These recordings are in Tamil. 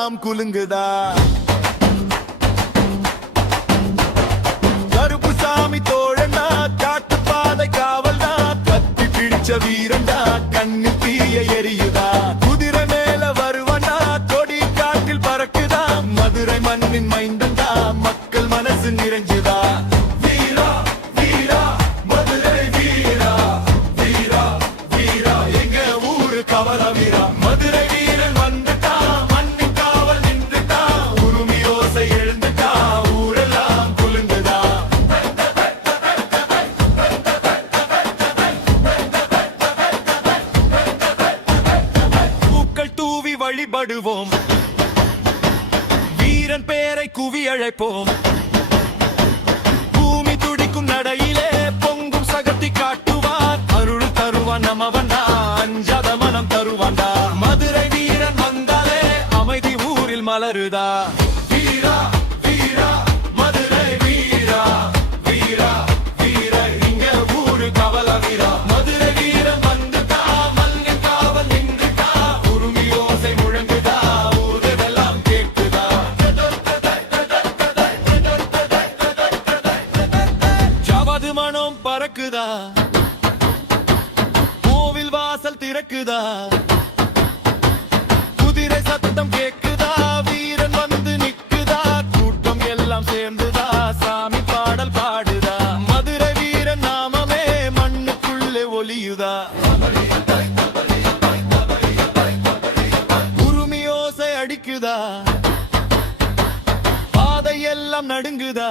ஊரெல்லாம் குலுங்குதா. கருப்பு சாமி தோழண்டா, காட்டு பாதை காவல்டா, கத்தி பிடிச்ச வீரண்டா, கண்ணு தீய எரியுதா. குதிரை மேல வருவண்டா, கொடி காட்டில் பறக்குதா, மதுரை மண்ணின் மைந்தண்டா, மக்கள் மனசு நிறைஞ்சுதா. மதுரை வீரன் வந்துட்டா, மண்ணின் காவல் நின்றுட்டா, உருமி ஓசை எழுந்துட்டா, ஊரெல்லாம் குலுங்குதா. பூக்கள் தூவி வழிபடுவோம், வீரன் பேரை குவி அழைப்போம். பூமி துடிக்கும் நடையிலே பொங்கும் சகத்தி காட்டுவார், அருள் தருவான் நமவண்டா, அஞ்சாத மனம் தருவாண்டா. மதுரை வீரன் வந்தாலே அமைதி ஊரில் மலருதா. வீரா வீரா மதுரை வீரா, வீரா வீரா இங்க ஊரு கவல வீரா. மதுரை வீரன் வந்துட்டா, மண்ணின் காவல் நின்றுட்டா, உருமி ஓசை முழங்குதா, ஊரெல்லாம் கேட்குதா. ஜாவது மனம் பறக்குதா, கோவில் வாசல் திறக்குதா, குதிரை சத்தம் கேக்குதா, வீரன் வந்து நிக்குதா, கூட்டம் எல்லாம் சேர்ந்துதா, சாமி பாடல் பாடுதா. மதுரை வீரன் நாமமே மண்ணுக்குள்ளே ஒலியுதா. உருமி ஓசை அடிக்குதா, பாதை எல்லாம் நடுங்குதா.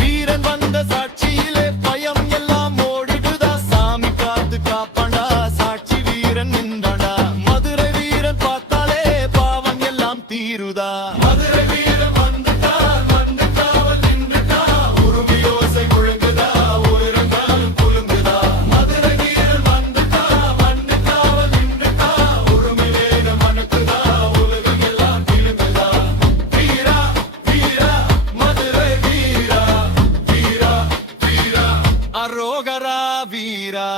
வீரன் வந்த சாட்சியிலே பயம் எல்லாம் ஓடிடுதா, சாமி காத்து காப்பாண்டா, சாட்சி வீரன் நின்றாண்டா. மதுரை வீரன் பார்த்தாலே பாவம் எல்லாம் தீருதா. மதுரை வீரன் வந்துட்டா, மண்ணு காவல் நின்றுட்டா, உருமி ஓசை முழங்குதா, ஊரெல்லாம் குலுங்குதா. மதுரை வீரன் வந்துட்டா, மண்ணு காவல் நின்றுட்டா, உருமி வேகம் மணக்குதா, உலகம் எல்லாம் கிளுங்குதா. வீரா வீரா மதுரை வீரா, வீரா வீரா அரோகரா வீரா.